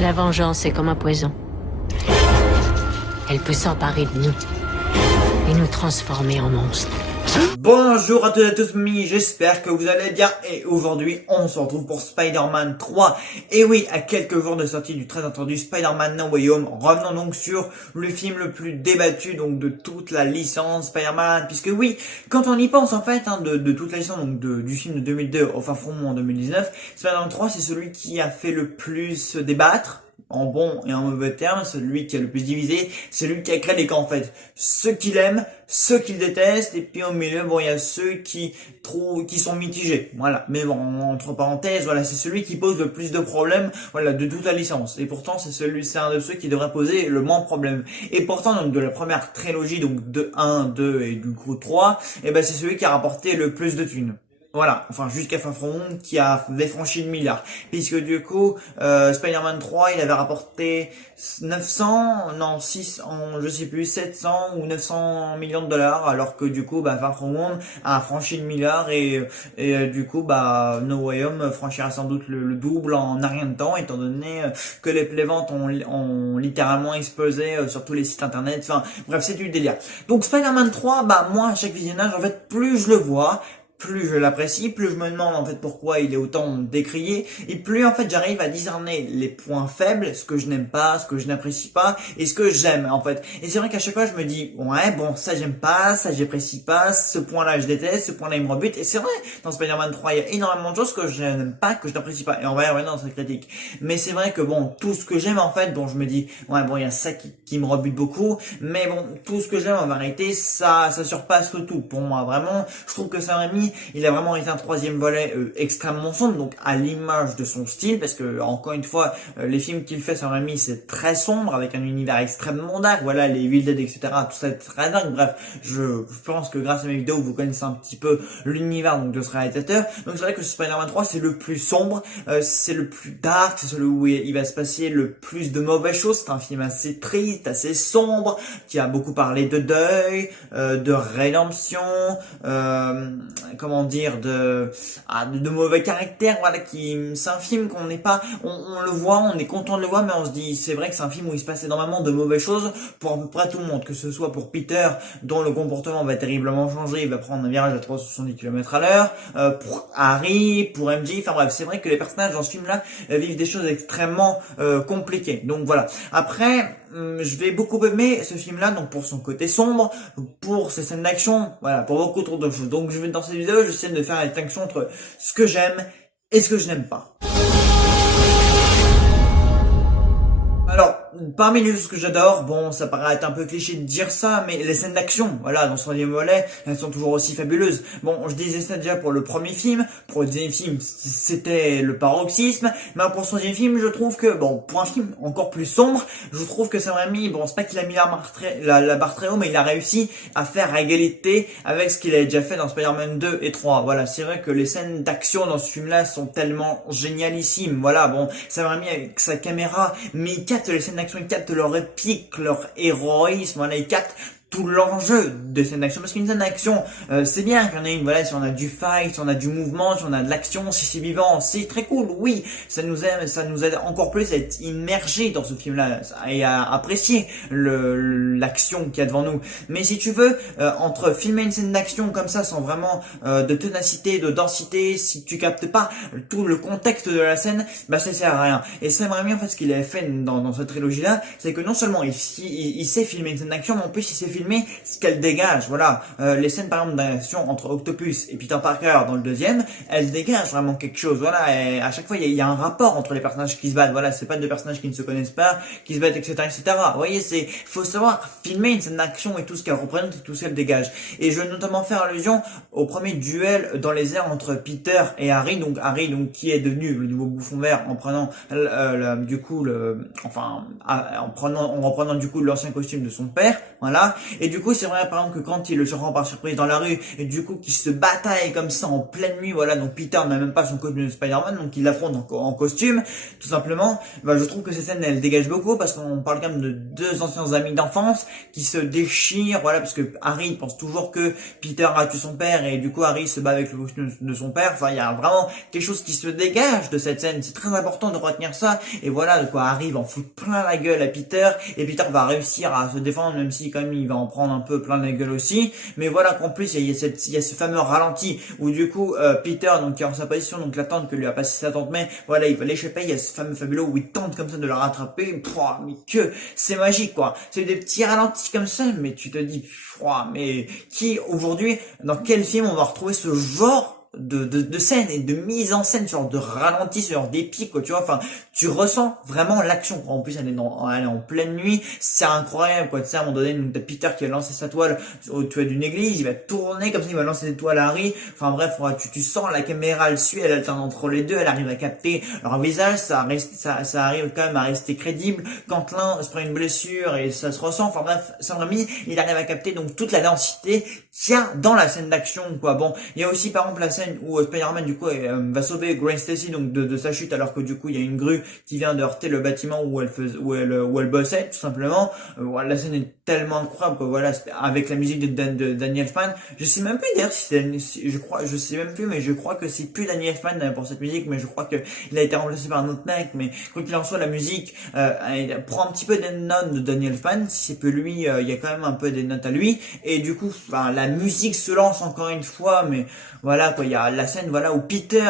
La vengeance est comme un poison. Elle peut s'emparer de nous et nous transformer en monstres. Bonjour à toutes et à tous, mes amis, j'espère que vous allez bien et aujourd'hui on se retrouve pour Spider-Man 3. Et oui, à quelques jours de sortie du très attendu Spider-Man No Way Home, revenons donc sur le film le plus débattu donc de toute la licence Spider-Man, puisque oui, quand on y pense en fait, de toute la licence donc du film de 2002 au fin fond en 2019, Spider-Man 3 c'est celui qui a fait le plus débattre. En bon et en mauvais termes, celui qui a le plus divisé, c'est lui qui a créé les camps en fait. Ceux qui l'aiment, ceux qui le détestent, et puis au milieu, bon, il y a ceux qui sont mitigés. Voilà. Mais bon, entre parenthèses, voilà, c'est celui qui pose le plus de problèmes, voilà, de toute la licence. Et pourtant, c'est un de ceux qui devrait poser le moins de problèmes. Et pourtant, donc, de la première trilogie, donc de 1, 2 et du coup 3, et ben, c'est celui qui a rapporté le plus de thunes. Voilà, enfin jusqu'à Far From Home qui avait franchi le milliard. Puisque du coup, Spider-Man 3, il avait rapporté 900, non 6, je sais plus, 700 ou 900 millions de dollars, alors que du coup, Far From Home a franchi le milliard et du coup, No Way Home franchira sans doute le double en un rien de temps, étant donné que les ventes ont littéralement explosé sur tous les sites internet. Enfin, bref, c'est du délire. Donc Spider-Man 3, moi, à chaque visionnage, en fait, plus je le vois, plus je l'apprécie, plus je me demande en fait pourquoi il est autant décrié, et plus en fait j'arrive à discerner les points faibles, ce que je n'aime pas, ce que je n'apprécie pas, et ce que j'aime en fait. Et c'est vrai qu'à chaque fois je me dis, ouais bon, ça j'aime pas, ça j'apprécie pas, ce point-là je déteste, ce point-là il me rebute, et c'est vrai, dans Spider-Man 3 il y a énormément de choses que je n'aime pas, que je n'apprécie pas, et on va y revenir dans cette critique. Mais c'est vrai que bon, tout ce que j'aime en fait, bon je me dis, ouais bon il y a ça qui me rebute beaucoup, mais bon, tout ce que j'aime en vérité, ça surpasse le tout. Pour moi vraiment, je trouve que Sam Raimi, il a vraiment été un troisième volet extrêmement sombre, donc à l'image de son style, parce que encore une fois, les films qu'il fait Sam Raimi, c'est très sombre, avec un univers extrêmement dark, voilà, les Evil Dead, etc., tout ça est très dark. Bref, je pense que grâce à mes vidéos, vous connaissez un petit peu l'univers donc de ce réalisateur. Donc c'est vrai que Spider-Man 3, c'est le plus sombre, c'est le plus dark, c'est celui où il va se passer le plus de mauvaises choses. C'est un film assez triste, assez sombre, qui a beaucoup parlé de deuil, de rédemption, comment dire, de mauvais caractère, voilà, c'est un film qu'on n'est pas, on le voit, on est content de le voir, mais on se dit, c'est vrai que c'est un film où il se passe énormément de mauvaises choses pour à peu près tout le monde, que ce soit pour Peter, dont le comportement va terriblement changer, il va prendre un virage à 370 km à l'heure, pour Harry, pour MJ, enfin bref, c'est vrai que les personnages dans ce film-là vivent des choses extrêmement compliquées. Donc voilà. Après, je vais beaucoup aimer ce film-là, donc pour son côté sombre, pour ses scènes d'action, voilà, pour beaucoup trop de choses. Donc je vais dans cette vidéo, j'essaie de faire la distinction entre ce que j'aime et ce que je n'aime pas. Alors, parmi les choses que j'adore, bon, ça paraît être un peu cliché de dire ça, mais les scènes d'action, voilà, dans ce troisième volet, elles sont toujours aussi fabuleuses. Bon, je disais ça déjà pour le premier film, pour le deuxième film, c'était le paroxysme, mais pour ce troisième film, je trouve que, bon, pour un film encore plus sombre, je trouve que Sam Raimi, bon, c'est pas qu'il a mis la barre très haut, mais il a réussi à faire à égalité avec ce qu'il avait déjà fait dans Spider-Man 2 et 3. Voilà, c'est vrai que les scènes d'action dans ce film-là sont tellement génialissimes. Voilà, bon, Sam Raimi avec sa caméra, mais il capte les scènes d'action, il capte leur épique, leur héroïsme, voilà, il capte tout l'enjeu de scène d'action, parce qu'une scène d'action, c'est bien qu'il y en ait une, voilà, si on a du fight, si on a du mouvement, si on a de l'action, si c'est vivant, c'est très cool, oui, ça nous aide encore plus à être immergé dans ce film-là, et à apprécier l'action qu'il y a devant nous. Mais si tu veux, entre filmer une scène d'action comme ça, sans vraiment de ténacité, de densité, si tu captes pas tout le contexte de la scène, ça sert à rien. Et Sam Raimi, en fait, ce qu'il avait fait dans cette trilogie-là, c'est que non seulement il sait filmer une scène d'action, mais en plus il sait filmer ce qu'elle dégage, voilà. Les scènes par exemple d'action entre Octopus et Peter Parker dans le deuxième, elles dégagent vraiment quelque chose, voilà. Et à chaque fois il y a un rapport entre les personnages qui se battent, voilà. C'est pas deux personnages qui ne se connaissent pas, qui se battent, etc., etc. Vous voyez, faut savoir filmer une scène d'action et tout ce qu'elle représente et tout ce qu'elle dégage. Et je veux notamment faire allusion au premier duel dans les airs entre Peter et Harry, donc qui est devenu le nouveau bouffon vert en prenant en reprenant du coup l'ancien costume de son père, voilà. Et du coup, c'est vrai, par exemple, que quand il le surprend par surprise dans la rue, et du coup, qu'il se bataille comme ça en pleine nuit, voilà, donc Peter n'a même pas son costume de Spider-Man, donc il l'affronte en costume, tout simplement, bah, je trouve que ces scènes, elles dégagent beaucoup, parce qu'on parle quand même de deux anciens amis d'enfance, qui se déchirent, voilà, parce que Harry pense toujours que Peter a tué son père, et du coup, Harry se bat avec le costume de son père, enfin, il y a vraiment quelque chose qui se dégage de cette scène, c'est très important de retenir ça, et voilà, de quoi Harry va en foutre plein la gueule à Peter, et Peter va réussir à se défendre, même si quand même il va en prendre un peu plein la gueule aussi, mais voilà qu'en plus il y a ce fameux ralenti, où du coup, Peter, donc qui est en sa position, donc la tante que lui a passé sa tante May, voilà, il va l'échapper, il y a ce fameux fabuleux où il tente comme ça de la rattraper, pouah, mais que, c'est magique quoi, c'est des petits ralentis comme ça, mais tu te dis, pouah, mais qui aujourd'hui, dans quel film on va retrouver ce genre de scène et de mise en scène, ce genre de ralenti, ce genre d'épique, quoi, tu vois, enfin, tu ressens vraiment l'action, quoi. En plus, elle est en pleine nuit, c'est incroyable, quoi, tu sais, à un moment donné, t'as Peter qui va lancer sa toile au toit d'une église, il va tourner comme ça, il va lancer des toiles à Harry, enfin bref, tu sens la caméra, elle suit, elle alterne entre les deux, elle arrive à capter leur visage, ça arrive quand même à rester crédible, quand l'un se prend une blessure et ça se ressent, enfin bref, Sam Raimi, il arrive à capter donc toute la densité qu'il y a dans la scène d'action, quoi. Bon, il y a aussi par exemple la scène où Spider-Man du coup va sauver Gwen Stacy donc de sa chute, alors que du coup il y a une grue qui vient de heurter le bâtiment où elle bossait tout simplement. Voilà, la scène est tellement incroyable, quoi. Voilà, avec la musique de Danny Elfman. Je sais même plus d'ailleurs je sais même plus, mais je crois que c'est plus Danny Elfman pour cette musique, mais je crois que il a été remplacé par un autre mec. Mais quoi qu'il en soit, la musique elle prend un petit peu des notes de Danny Elfman. Si c'est peu lui, il y a quand même un peu des notes à lui. Et du coup, enfin, la musique se lance encore une fois, mais voilà quoi, il y a la scène voilà où Peter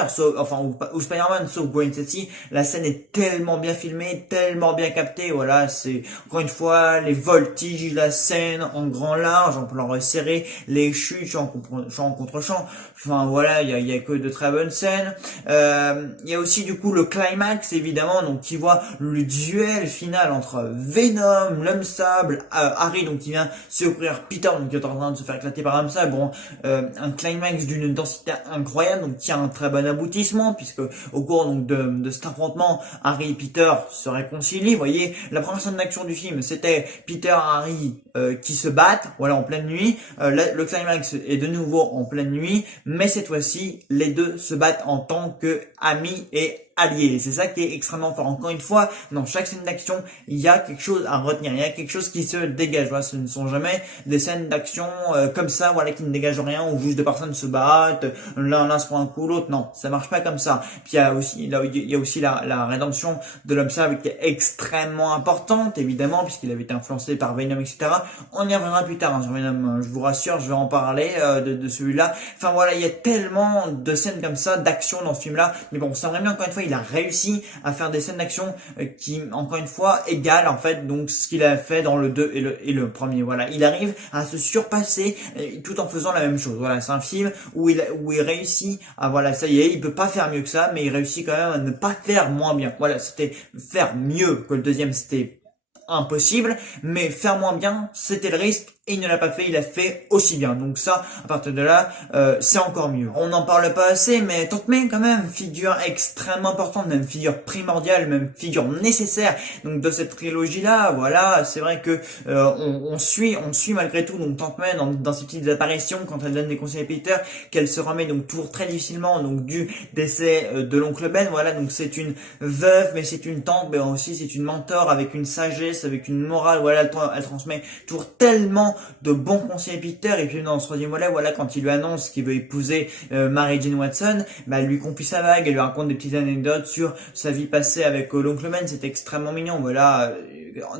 où Spider-Man sauve Gwen Stacy, la scène est tellement bien filmée, tellement bien captée, voilà, c'est encore une fois les voltiges, la scène en grand large, en plan resserré, les chutes, champ contre champ, enfin voilà, il y a que de très bonnes scènes. Il y a aussi du coup le climax évidemment, donc qui voit le duel final entre Venom, l'homme sable, Harry donc qui vient secourir Peter donc qui est en train de se faire éclater par l'homme sable, bon, un climax d'une densité incroyable, donc qui a un très bon aboutissement, puisque au cours donc de cet affrontement, Harry et Peter se réconcilient. Vous voyez, la première scène d'action du film, c'était Peter et Harry qui se battent, voilà, en pleine nuit. Le climax est de nouveau en pleine nuit, mais cette fois-ci, les deux se battent en tant que amis et alliés. C'est ça qui est extrêmement fort. Encore une fois, dans chaque scène d'action, il y a quelque chose à retenir, il y a quelque chose qui se dégage. Voilà, ce ne sont jamais des scènes d'action comme ça, voilà, qui ne dégagent rien, où juste deux personnes se battent, l'un se prend un coup, l'autre, non, ça marche pas comme ça. Puis il y a aussi la rédemption de l'homme sable qui est extrêmement importante, évidemment, puisqu'il avait été influencé par Venom, etc. On y reviendra plus tard, hein, sur Venom, je vous rassure, je vais en parler de celui-là. Enfin voilà, il y a tellement de scènes comme ça, d'action dans ce film-là, mais bon, ça vraiment encore une fois, il a réussi à faire des scènes d'action qui, encore une fois, égalent en fait donc ce qu'il a fait dans le 2 et le premier. Voilà, il arrive à se surpasser tout en faisant la même chose. Voilà, c'est un film où il réussit à, voilà, ça y est, il peut pas faire mieux que ça, mais il réussit quand même à ne pas faire moins bien. Voilà, c'était faire mieux que le deuxième, c'était impossible, mais faire moins bien, c'était le risque. Et il ne l'a pas fait, il a fait aussi bien. Donc ça, à partir de là, c'est encore mieux. On n'en parle pas assez, mais Tante May quand même, figure extrêmement importante, même figure primordiale, même figure nécessaire. Donc de cette trilogie-là, voilà, c'est vrai que on suit malgré tout donc Tante May dans ses petites apparitions quand elle donne des conseils à Peter, qu'elle se remet donc toujours très difficilement donc du décès de l'oncle Ben. Voilà, donc c'est une veuve, mais c'est une tante, mais aussi c'est une mentor avec une sagesse, avec une morale. Voilà, elle transmet toujours tellement de bons conseils à Peter. Et puis dans ce troisième volet, voilà, quand il lui annonce qu'il veut épouser Mary Jane Watson, bah elle lui confie sa vague, elle lui raconte des petites anecdotes sur sa vie passée avec l'oncle Ben. C'est extrêmement mignon. Voilà,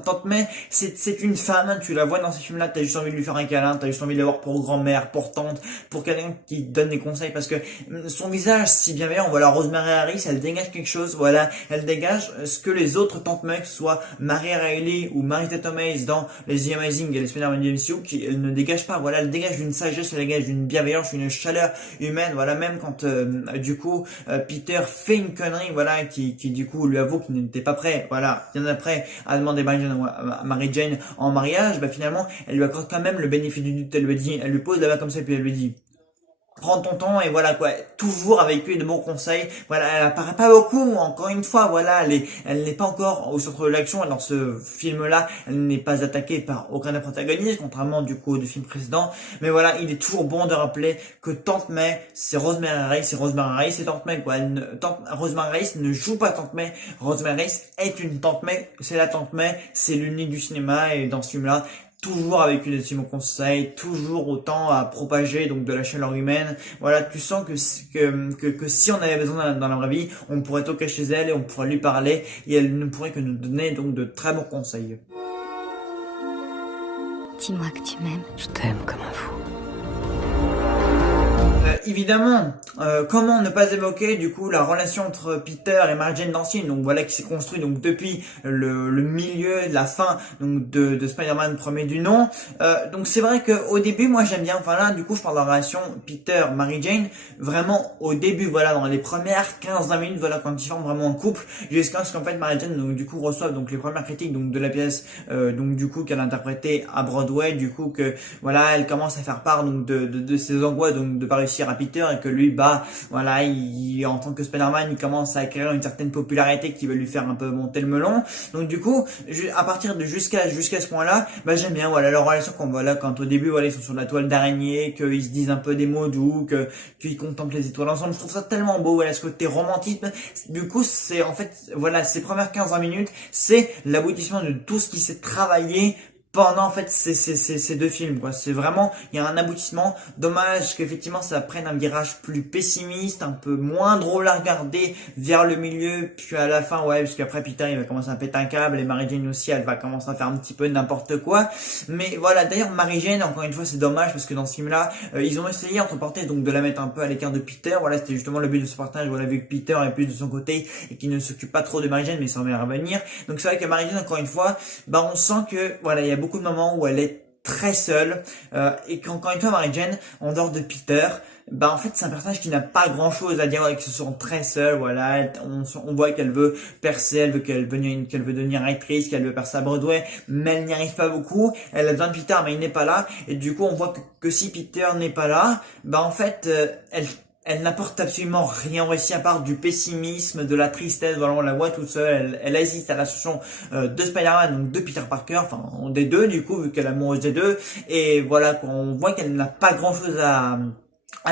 Tante May, c'est une femme, hein, tu la vois dans ces films-là, t'as juste envie de lui faire un câlin, t'as juste envie de l'avoir pour grand-mère, pour tante, pour quelqu'un qui donne des conseils, parce que son visage si bienveillant, voilà, Rosemary Harris, elle dégage quelque chose, voilà, elle dégage ce que les autres Tante May, que ce soit Mary Reilly ou Mary Tatum Hayes dans les The Amazing et les Spider-Man MCU, qui elle ne dégage pas, voilà, elle dégage une sagesse, elle dégage une bienveillance, une chaleur humaine, voilà, même quand du coup Peter fait une connerie, voilà, qui du coup lui avoue qu'il n'était pas prêt, voilà, bien après à demander Mary Jane en mariage, bah finalement elle lui accorde quand même le bénéfice du doute, elle lui pose la main comme ça et puis elle lui dit prends ton temps et voilà quoi, toujours avec lui de bons conseils. Voilà, elle apparaît pas beaucoup, encore une fois, voilà, elle n'est pas encore au centre de l'action dans ce film-là, elle n'est pas attaquée par aucun des protagonistes, contrairement du coup au film précédent. Mais voilà, il est toujours bon de rappeler que Tante May, c'est Rosemary Rice, c'est Tante May quoi. Rosemary Rice ne joue pas Tante May, Rosemary Rice est une Tante May, c'est la Tante May, c'est l'unique du cinéma et dans ce film-là, toujours avec une estime au conseil, toujours autant à propager donc de la chaleur humaine. Voilà, tu sens que si on avait besoin dans la vraie vie, on pourrait toquer chez elle et on pourrait lui parler et elle ne pourrait que nous donner donc de très bons conseils. Dis-moi que tu m'aimes. Je t'aime comme un fou. Évidemment, comment ne pas évoquer du coup la relation entre Peter et Mary Jane dans ce film, donc voilà qui s'est construit donc depuis le milieu, la fin donc de Spider-Man premier du nom. Donc c'est vrai que au début moi j'aime bien, enfin là du coup je parle de la relation Peter Mary Jane vraiment au début, voilà dans les premières 15-20 minutes, voilà quand ils forment vraiment un couple, jusqu'à ce qu'en fait Mary Jane donc du coup reçoive donc les premières critiques donc de la pièce donc du coup qu'elle a interprétée à Broadway, du coup que voilà elle commence à faire part donc de ses angoisses donc de pas réussir à Peter et que lui bah voilà il en tant que Spider-Man il commence à acquérir une certaine popularité qui va lui faire un peu monter le melon. Donc du coup à partir de jusqu'à ce point-là bah j'aime bien voilà leur relation quand au début voilà ils sont sur la toile d'araignée, qu'ils se disent un peu des mots doux, qu'ils contemplent les étoiles ensemble. Je trouve ça tellement beau, voilà ce côté romantique. Du coup c'est en fait voilà ces premières 15-20 minutes c'est l'aboutissement de tout ce qui s'est travaillé pendant en fait ces deux films quoi. C'est vraiment il y a un aboutissement. Dommage qu'effectivement ça prenne un virage plus pessimiste, un peu moins drôle à regarder vers le milieu, puis à la fin ouais parce qu'après Peter il va commencer à péter un câble et Mary Jane aussi elle va commencer à faire un petit peu n'importe quoi. Mais voilà d'ailleurs Mary Jane encore une fois c'est dommage parce que dans ce film là ils ont essayé entre parenthèses donc de la mettre un peu à l'écart de Peter. Voilà c'était justement le but de ce partage, voilà vu que Peter est plus de son côté et qu'il ne s'occupe pas trop de Mary Jane mais ça en va revenir. Donc c'est vrai que Mary Jane encore une fois bah on sent que voilà il y a beaucoup de moments où elle est très seule et qu'encore une fois Mary Jane en dehors de Peter bah en fait c'est un personnage qui n'a pas grand chose à dire, avec se sent très seule, voilà on voit qu'elle veut percer, qu'elle veut devenir actrice, qu'elle veut percer à Broadway mais elle n'y arrive pas beaucoup, elle a besoin de Peter mais il n'est pas là et du coup on voit que si Peter n'est pas là bah en fait elle n'apporte absolument rien au récit à part du pessimisme, de la tristesse. Voilà, on la voit toute seule. Elle assiste à l'ascension de Spider-Man, donc de Peter Parker, enfin des deux du coup, vu qu'elle est amoureuse des deux. Et voilà, on voit qu'elle n'a pas grand-chose à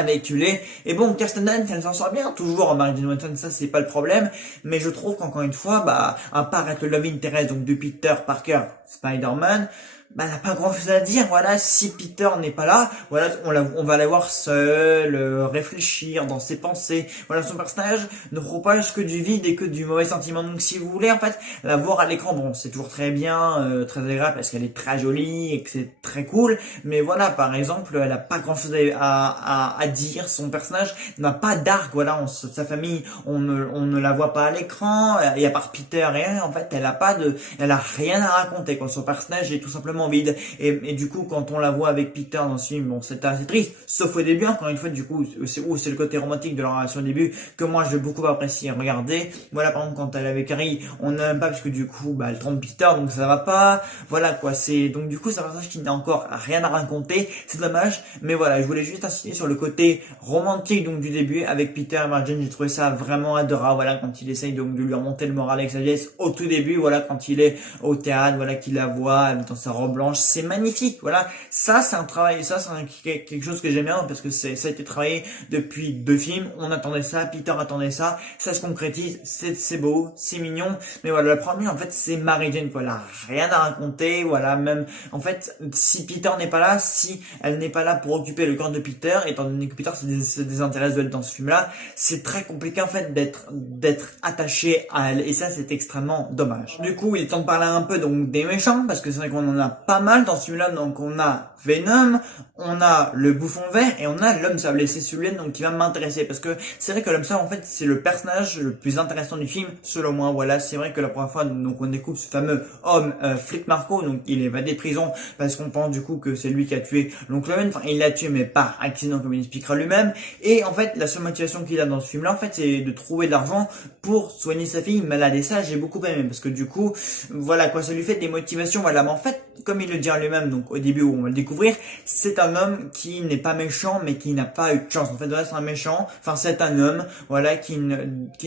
véhiculer. Et bon, Kirsten Dunst, elle s'en sort bien, toujours, Mary Jane Watson, ça c'est pas le problème, mais je trouve qu'encore une fois, bah, à part être le love interest, donc de Peter Parker, Spider-Man, bah, elle n'a pas grand chose à dire, voilà, si Peter n'est pas là, voilà, on va la voir seule, réfléchir dans ses pensées, voilà, son personnage ne propage que du vide et que du mauvais sentiment, donc si vous voulez, en fait, la voir à l'écran, bon, c'est toujours très bien, très agréable, parce qu'elle est très jolie et que c'est très cool, mais voilà, par exemple, elle a pas grand chose à dire, son personnage n'a pas d'arc, voilà, sa famille, on ne la voit pas à l'écran, et à part Peter et elle, en fait, elle a rien à raconter, quoi, son personnage est tout simplement vide et du coup quand on la voit avec Peter dans ce film bon c'est assez triste sauf au début encore une fois du coup c'est le côté romantique de leur relation au début que moi j'ai beaucoup apprécié regarder. Voilà par exemple quand elle est avec Harry on n'aime pas parce que du coup bah elle trompe Peter donc ça va pas, voilà quoi, c'est donc du coup c'est un personnage qui n'a encore rien à raconter, c'est dommage mais voilà je voulais juste insister sur le côté romantique donc du début avec Peter et Mary Jane. J'ai trouvé ça vraiment adorable, voilà quand il essaye donc de lui remonter le moral avec sa vieillesse au tout début, voilà quand il est au théâtre, voilà qu'il la voit dans sa robe blanche, c'est magnifique, voilà, ça c'est un travail, ça c'est quelque chose que j'aime bien parce que ça a été travaillé depuis deux films, on attendait ça, Peter attendait ça se concrétise, c'est beau, c'est mignon, mais voilà, le premier en fait c'est Mary Jane, voilà, rien à raconter, voilà, même, en fait, si Peter n'est pas là, si elle n'est pas là pour occuper le corps de Peter, étant donné que Peter se désintéresse d'elle dans ce film-là, c'est très compliqué en fait d'être attaché à elle, et ça c'est extrêmement dommage. Du coup, il est temps de parler un peu donc des méchants, parce que c'est vrai qu'on en a pas mal dans ce film-là, donc on a Venom, on a le Bouffon Vert et on a l'Homme Sable, et c'est celui-là donc qui va m'intéresser parce que c'est vrai que l'Homme Sable en fait c'est le personnage le plus intéressant du film selon moi. Voilà, c'est vrai que la première fois donc on découvre ce fameux homme Flic Marco, donc il est évadé de prison parce qu'on pense du coup que c'est lui qui a tué l'oncle Ben, enfin il l'a tué mais par accident comme il expliquera lui-même, et en fait la seule motivation qu'il a dans ce film-là en fait c'est de trouver de l'argent pour soigner sa fille malade, et ça j'ai beaucoup aimé parce que du coup voilà quoi, ça lui fait des motivations, voilà, mais en fait comme il le dira lui-même, donc au début où on va le découvrir, c'est un homme qui n'est pas méchant, mais qui n'a pas eu de chance. En fait, voilà, c'est un méchant, enfin, c'est un homme, voilà,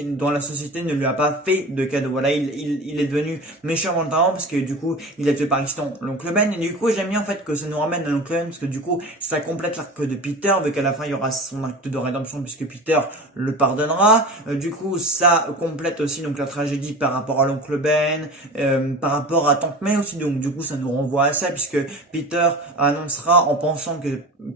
dont la société ne lui a pas fait de cadeau. Voilà, il est devenu méchant volontairement parce que du coup, il a tué par accident l'oncle Ben, et du coup, j'aime bien, en fait, que ça nous ramène à l'oncle Ben, parce que du coup, ça complète l'arc de Peter, vu qu'à la fin, il y aura son acte de rédemption, puisque Peter le pardonnera. Du coup, ça complète aussi, donc, la tragédie par rapport à l'oncle Ben, par rapport à Tante May aussi, donc, du coup, ça nous renvoie à ça, puisque Peter annoncera en pensant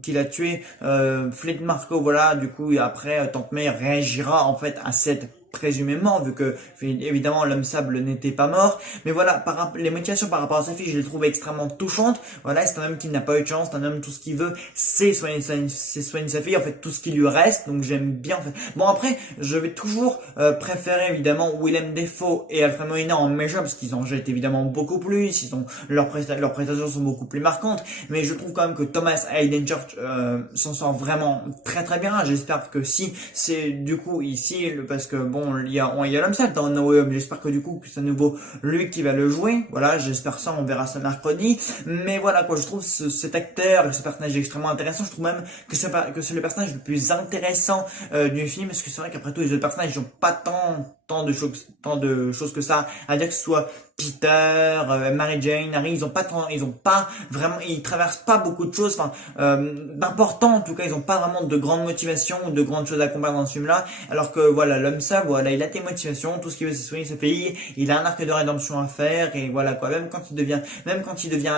qu'il a tué Flint Marko, voilà, du coup, et après, Tante May réagira, en fait, à cette présumément, vu que évidemment l'homme sable n'était pas mort, mais voilà, les motivations par rapport à sa fille, je les trouve extrêmement touchantes. Voilà, c'est un homme qui n'a pas eu de chance, c'est un homme, tout ce qu'il veut, c'est soigner sa fille, en fait, tout ce qui lui reste, donc j'aime bien, en fait. Bon, après, je vais toujours préférer évidemment Willem Dafoe et Alfred Molina en méchant, parce qu'ils en jettent évidemment beaucoup plus, leurs prestations sont beaucoup plus marquantes, mais je trouve quand même que Thomas Hayden Church s'en sort vraiment très très bien. J'espère que si c'est du coup ici, parce que bon, il y a l'homme sale dans No Way Home, j'espère que du coup que c'est à nouveau lui qui va le jouer, voilà, j'espère ça, on verra ça mercredi, mais voilà quoi, je trouve cet acteur et ce personnage extrêmement intéressant. Je trouve même que c'est le personnage le plus intéressant du film, parce que c'est vrai qu'après tout les autres personnages ils n'ont pas tant de choses que ça à dire, que ce soit Peter, Mary Jane, Harry, ils ont pas vraiment, ils traversent pas beaucoup de choses, enfin, d'important en tout cas, ils ont pas vraiment de grandes motivations ou de grandes choses à accomplir dans ce film-là, alors que voilà, l'homme sable, voilà, il a des motivations, tout ce qu'il veut c'est soigner sa fille, il a un arc de rédemption à faire, et voilà quoi, même quand il devient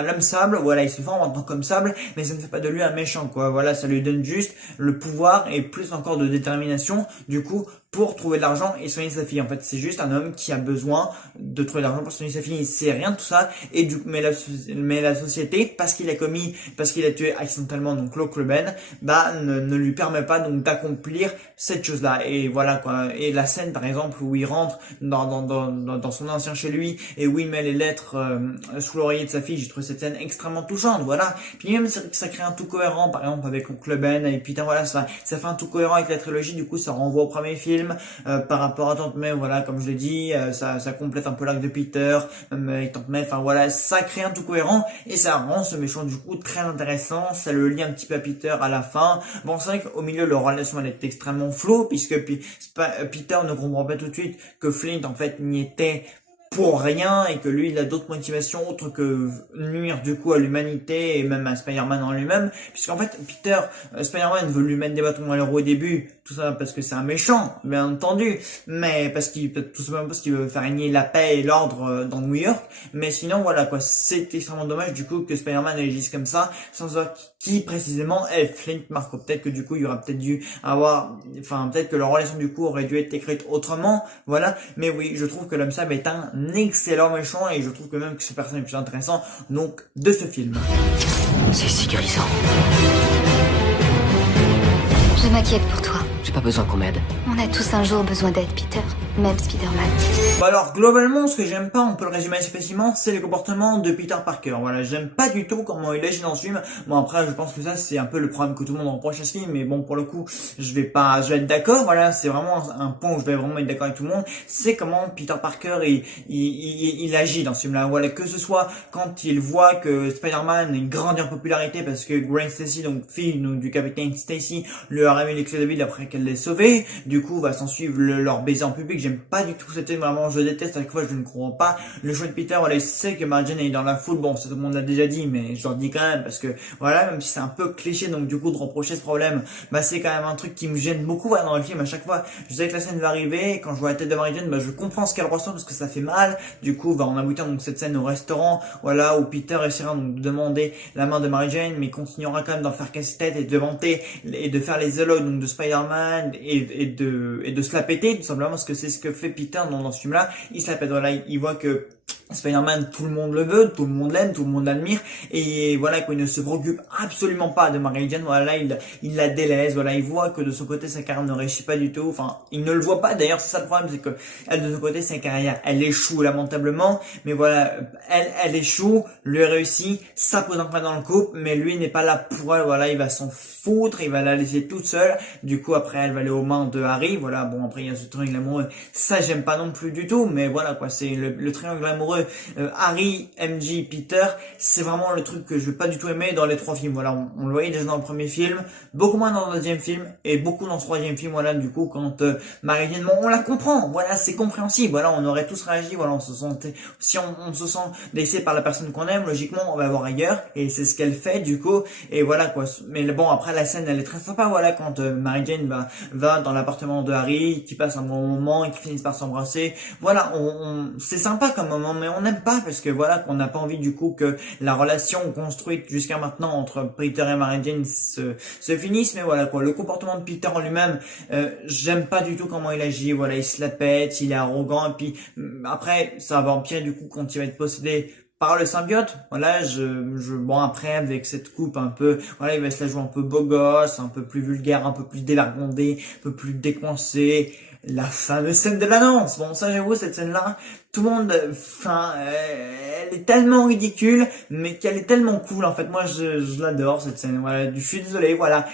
l'homme sable, voilà, il se forme en tant qu'homme sable, mais ça ne fait pas de lui un méchant quoi, voilà, ça lui donne juste le pouvoir et plus encore de détermination, du coup, pour trouver de l'argent et soigner sa fille. En fait, c'est juste un homme qui a besoin de trouver de l'argent pour soigner sa fille. C'est rien de tout ça. Et du coup, mais la société, parce qu'il a tué accidentellement donc l'oncle Ben, bah, ne lui permet pas donc d'accomplir cette chose-là. Et voilà quoi. Et la scène, par exemple, où il rentre dans son ancien chez lui et où il met les lettres sous l'oreiller de sa fille, j'ai trouvé cette scène extrêmement touchante. Voilà. Puis même, ça crée un tout cohérent, par exemple, avec l'oncle Ben et Peter. Voilà, ça fait un tout cohérent avec la trilogie. Du coup, ça renvoie au premier film. Par rapport à Tante May, voilà, comme je l'ai dit, ça complète un peu l'arc de Peter, et Tante May, enfin voilà, ça crée un tout cohérent et ça rend ce méchant du coup très intéressant, ça le lie un petit peu à Peter à la fin. Bon, c'est vrai qu'au milieu leur relation elle est extrêmement floue, puisque Peter ne comprend pas tout de suite que Flint en fait n'y était pour rien et que lui il a d'autres motivations autres que nuire du coup à l'humanité et même à Spider-Man en lui-même, puisqu'en fait Spider-Man veut lui mettre des bâtons dans les roues au début, tout ça parce que c'est un méchant bien entendu, mais tout simplement parce qu'il veut faire régner la paix et l'ordre dans New York, mais sinon voilà quoi, c'est extrêmement dommage du coup que Spider-Man agisse comme ça sans savoir qui précisément est Flint Marko. Peut-être que du coup il y aura peut-être dû avoir, enfin peut-être que leur relation du coup aurait dû être écrite autrement, voilà, mais oui, je trouve que l'homme sable est un excellent méchant et je trouve que même que ce personnage est plus intéressant donc de ce film. C'est si grisant. Je m'inquiète pour toi. J'ai pas besoin qu'on m'aide. On a tous un jour besoin d'aide, Peter. Même Spider-Man. Bon alors, globalement, ce que j'aime pas, on peut le résumer assez facilement, c'est le comportement de Peter Parker. Voilà, j'aime pas du tout comment il agit dans ce film. Bon après, je pense que ça, c'est un peu le problème que tout le monde reproche à ce film, mais bon, pour le coup, je vais être d'accord. Voilà, c'est vraiment un point où je vais vraiment être d'accord avec tout le monde. C'est comment Peter Parker, il agit dans ce film-là. Voilà, que ce soit quand il voit que Spider-Man grandit en popularité parce que Gwen Stacy, donc fille du capitaine Stacy, lui a remis les clés de la ville après qu'elle l'ait sauvé. Du coup, va s'en suivre leur baiser en public. J'aime pas du tout cette scène, vraiment, je déteste, à chaque fois je ne comprends pas. Le choix de Peter, voilà, il sait que Mary Jane est dans la foule, bon, ça tout le monde l'a déjà dit, mais je leur dis quand même, parce que, voilà, même si c'est un peu cliché, donc du coup, de reprocher ce problème, bah c'est quand même un truc qui me gêne beaucoup, voilà, dans le film, à chaque fois, je sais que la scène va arriver, et quand je vois la tête de Mary Jane, bah je comprends ce qu'elle ressent, parce que ça fait mal. Du coup, bah on aboutit donc cette scène au restaurant, voilà, où Peter essaiera donc de demander la main de Mary Jane, mais continuera quand même d'en faire casse-tête et de vanter, et de faire les éloges donc de Spider-Man, et de se la péter, tout simplement, parce que c'est ce que fait Peter dans ce film-là. Il se la pète, voilà, il voit que Spider-Man, tout le monde le veut, tout le monde l'aime, tout le monde l'admire, et voilà quoi, il ne se préoccupe absolument pas de Mary Jane, voilà, il la délaisse, voilà, il voit que de son côté sa carrière ne réussit pas du tout, enfin, il ne le voit pas, d'ailleurs, c'est ça le problème, c'est que elle, de son côté, sa carrière, elle échoue lamentablement, mais voilà, elle échoue, lui réussit, ça pose un problème dans le couple, mais lui n'est pas là pour elle, voilà, il va s'en foutre, il va la laisser toute seule, du coup, après, elle va aller aux mains de Harry, voilà, bon, après, il y a ce triangle amoureux, ça, j'aime pas non plus du tout, mais voilà, quoi, c'est le triangle amoureux amoureux Harry, MJ, Peter, c'est vraiment le truc que je vais pas du tout aimer dans les trois films. Voilà, on le voyait déjà dans le premier film, beaucoup moins dans le deuxième film et beaucoup dans le troisième film. Voilà, du coup quand Mary Jane, bon, on la comprend, voilà, c'est compréhensible. Voilà, on aurait tous réagi. Voilà, on se sentait, si on se sent laissé par la personne qu'on aime, logiquement on va voir ailleurs et c'est ce qu'elle fait du coup. Et voilà quoi. Mais bon, après la scène elle est très sympa. Voilà, quand Mary Jane va dans l'appartement de Harry, qui passe un bon moment et qui finissent par s'embrasser. Voilà, c'est sympa comme moment, mais on n'aime pas parce que voilà qu'on n'a pas envie du coup que la relation construite jusqu'à maintenant entre Peter et Mary Jane se finisse. Mais voilà quoi, le comportement de Peter en lui-même, j'aime pas du tout comment il agit. Voilà, il se la pète, il est arrogant et puis après ça va empirer du coup quand il va être possédé par le symbiote. Voilà, bon après avec cette coupe un peu, voilà, il va se la jouer un peu beau gosse, un peu plus vulgaire, un peu plus dévergondé, un peu plus décoincé. La fameuse scène de la danse. Bon, ça j'avoue, cette scène-là, tout le monde, enfin, elle est tellement ridicule, mais qu'elle est tellement cool. En fait, moi, je l'adore cette scène. Voilà, je suis désolé. Voilà,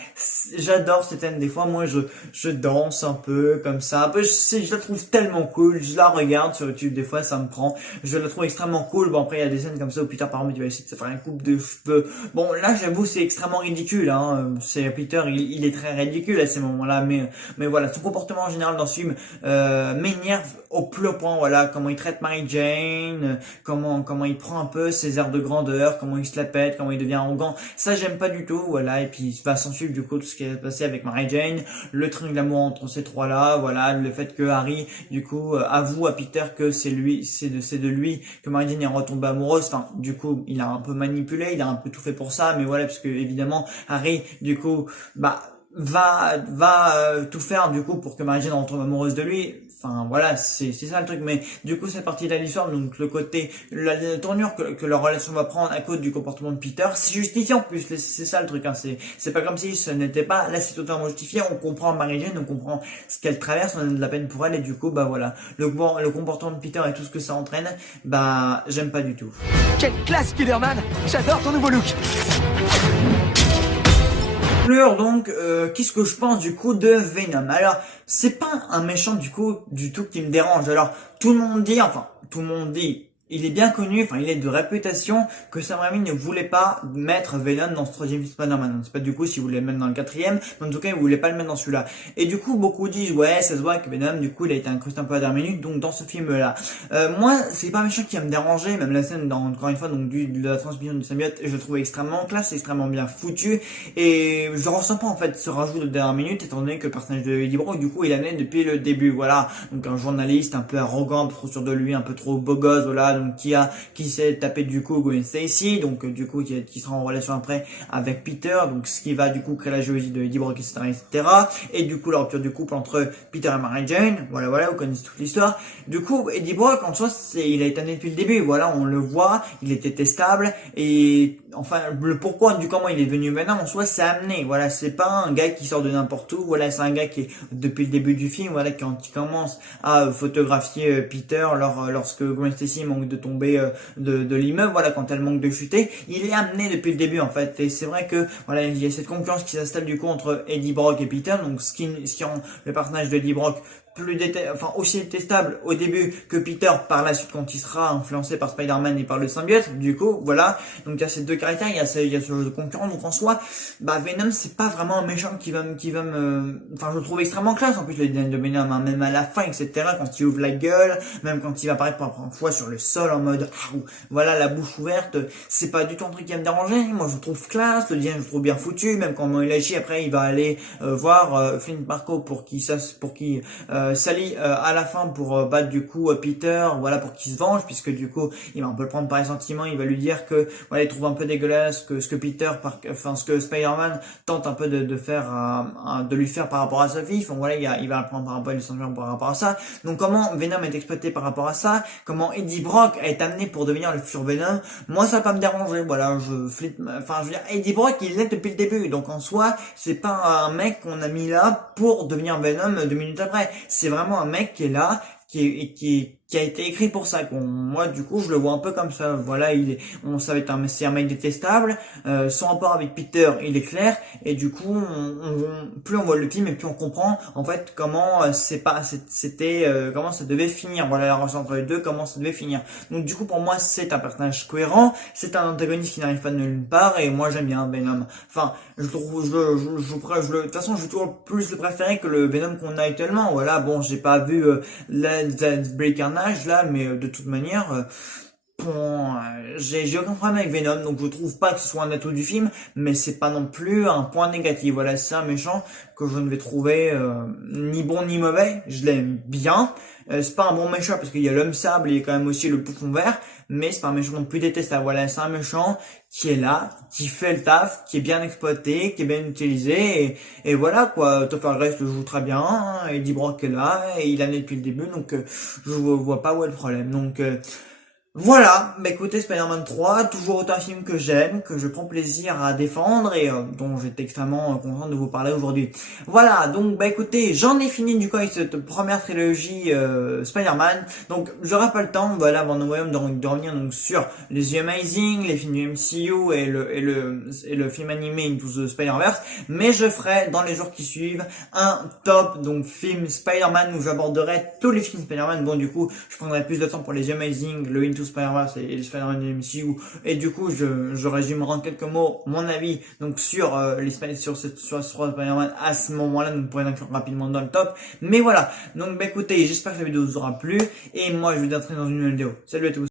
j'adore cette scène. Des fois, moi, je danse un peu comme ça. Un peu, je la trouve tellement cool. Je la regarde sur YouTube. Des fois, ça me prend. Je la trouve extrêmement cool. Bon, après, il y a des scènes comme ça où Peter, par exemple, il va essayer de se faire une coupe de cheveux. Bon, là, j'avoue, c'est extrêmement ridicule. Hein. C'est Peter, il est très ridicule à ces moments-là. Mais voilà, son comportement en général dans ce film m'énerve au plus haut point. Voilà, comment il traite Mary Jane, comment il prend un peu ses airs de grandeur, comment il se la pète, comment il devient arrogant. Ça, j'aime pas du tout. Voilà, et puis il va s'en suivre du coup tout ce qui est passé avec Mary Jane, le triangle d'amour entre ces trois-là. Voilà, le fait que Harry du coup avoue à Peter que c'est de lui que Mary Jane est retombée amoureuse. Enfin, du coup, il a un peu manipulé, il a un peu tout fait pour ça. Mais voilà, parce que évidemment Harry du coup va tout faire du coup pour que Mary Jane retombe amoureuse de lui. Enfin voilà, c'est ça le truc. Mais du coup cette partie de l'histoire, donc le côté la tournure que leur relation va prendre à cause du comportement de Peter, c'est justifié en plus. C'est ça le truc, hein. C'est pas comme si ce n'était pas. Là c'est totalement justifié. On comprend Mary Jane, on comprend ce qu'elle traverse, on a de la peine pour elle et du coup voilà, le comportement de Peter et tout ce que ça entraîne, j'aime pas du tout. Quelle classe, Spider-Man! J'adore ton nouveau look! Donc, qu'est-ce que je pense du coup de Venom? Alors, c'est pas un méchant du coup du tout qui me dérange. Alors, tout le monde dit, il est bien connu, enfin il est de réputation que Sam Raimi ne voulait pas mettre Venom dans ce troisième Spider-Man. C'est pas du coup s'il voulait le mettre dans le quatrième, mais en tout cas il voulait pas le mettre dans celui-là. Et du coup beaucoup disent ouais ça se voit que Venom du coup il a été incrusté un peu à la dernière minute donc dans ce film-là. Moi c'est pas un méchant qui va me déranger, même la scène encore une fois donc de la transmission du symbiote je le trouve extrêmement classe, extrêmement bien foutu et je ressens pas en fait ce rajout de dernière minute étant donné que le personnage de Eddie Brock du coup il amené depuis le début. Voilà, donc un journaliste un peu arrogant, un peu trop sûr de lui, un peu trop beau gosse, voilà. Donc qui s'est tapé du coup Gwen Stacy, donc du coup qui sera en relation après avec Peter, donc ce qui va du coup créer la jalousie de Eddie Brock, etc. Et du coup la rupture du couple entre Peter et Mary Jane, voilà, vous connaissez toute l'histoire. Du coup Eddie Brock en soi il a été amené depuis le début, voilà, on le voit, il était testable et enfin le pourquoi du comment il est devenu Venom en soi c'est amené, voilà, c'est pas un gars qui sort de n'importe où, voilà, c'est un gars qui est depuis le début du film, voilà, quand il commence à photographier Peter lorsque Gwen Stacy manque de tomber de l'immeuble, voilà, quand elle manque de chuter, il est amené depuis le début en fait. Et c'est vrai que voilà, il y a cette concurrence qui s'installe du coup entre Eddie Brock et Peter, donc ce qui rend le personnage de Eddie Brock aussi détestable au début que Peter par la suite quand il sera influencé par Spider-Man et par le symbiote. Du coup, voilà. Donc il y a ces deux caractères, il y a ce concurrent. Donc en soi, Venom c'est pas vraiment un méchant qui va me, enfin je le trouve extrêmement classe. En plus le design de Venom, hein, même à la fin, etc. Quand il ouvre la gueule, même quand il va apparaître pour la première fois sur le sol en mode, voilà, la bouche ouverte, c'est pas du tout un truc qui va me déranger. Moi je le trouve classe, le design je le trouve bien foutu. Même quand il agit après, il va aller voir Flynn Marco pour qu'il s'allie à la fin pour battre du coup Peter, voilà, pour qu'il se venge, puisque du coup il va un peu le prendre par les sentiments, il va lui dire que voilà, il trouve un peu dégueulasse que ce que Spider-Man tente un peu de faire de lui faire par rapport à sa fille. Enfin voilà, il va le prendre par rapport à les sentiments par rapport à ça. Donc comment Venom est exploité par rapport à ça, comment Eddie Brock est amené pour devenir le futur Venom, moi ça va pas me déranger. Voilà, je veux dire, Eddie Brock il l'est depuis le début, donc en soi c'est pas un mec qu'on a mis là pour devenir Venom 2 minutes après. C'est vraiment un mec qui est là, qui qui a été écrit pour ça. Moi, du coup, je le vois un peu comme ça. Voilà, ça va être c'est un mec détestable. Son rapport avec Peter, il est clair. Et du coup, plus on voit le film et plus on comprend en fait comment comment ça devait finir. Voilà la relation entre les deux, comment ça devait finir. Donc du coup, pour moi, c'est un personnage cohérent. C'est un antagoniste qui n'arrive pas de nulle part. Et moi, j'aime bien Venom. Enfin, de toute façon, je vais toujours plus le préférer que le Venom qu'on a actuellement. Voilà, bon, j'ai pas vu Let's Break Carnage là, mais de toute manière, j'ai aucun problème avec Venom, donc je trouve pas que ce soit un atout du film, mais c'est pas non plus un point négatif. Voilà, c'est un méchant que je ne vais trouver ni bon ni mauvais. Je l'aime bien. C'est pas un bon méchant parce qu'il y a l'homme sable, il y a quand même aussi le bouffon vert, mais c'est pas un méchant non plus détestable. Voilà, c'est un méchant qui est là, qui fait le taf, qui est bien exploité, qui est bien utilisé, et voilà quoi. Topher Grace le joue très bien, Eddie Brock est là, et il en est depuis le début, donc je vois pas où est le problème. Donc voilà, bah écoutez, Spider-Man 3, toujours autant un film que j'aime, que je prends plaisir à défendre et dont j'étais extrêmement content de vous parler aujourd'hui. Voilà, donc bah écoutez, j'en ai fini du coup avec cette première trilogie Spider-Man. Donc j'aurai pas le temps, voilà, avant No Way Home de revenir donc sur les The Amazing, les films du MCU et le film animé Into the Spider-Verse, mais je ferai dans les jours qui suivent un top donc film Spider-Man où j'aborderai tous les films Spider-Man. Bon du coup, je prendrai plus de temps pour les The Amazing, le Into Spider-Verse et les Spider-Man du MCU, et du coup je résumerai en quelques mots mon avis donc sur sur ces trois Spider-Man à ce moment-là, donc vous pourrez l'inclure rapidement dans le top. Mais voilà, donc bah écoutez, j'espère que la vidéo vous aura plu et moi je vous dis à très dans une nouvelle vidéo. Salut à tous.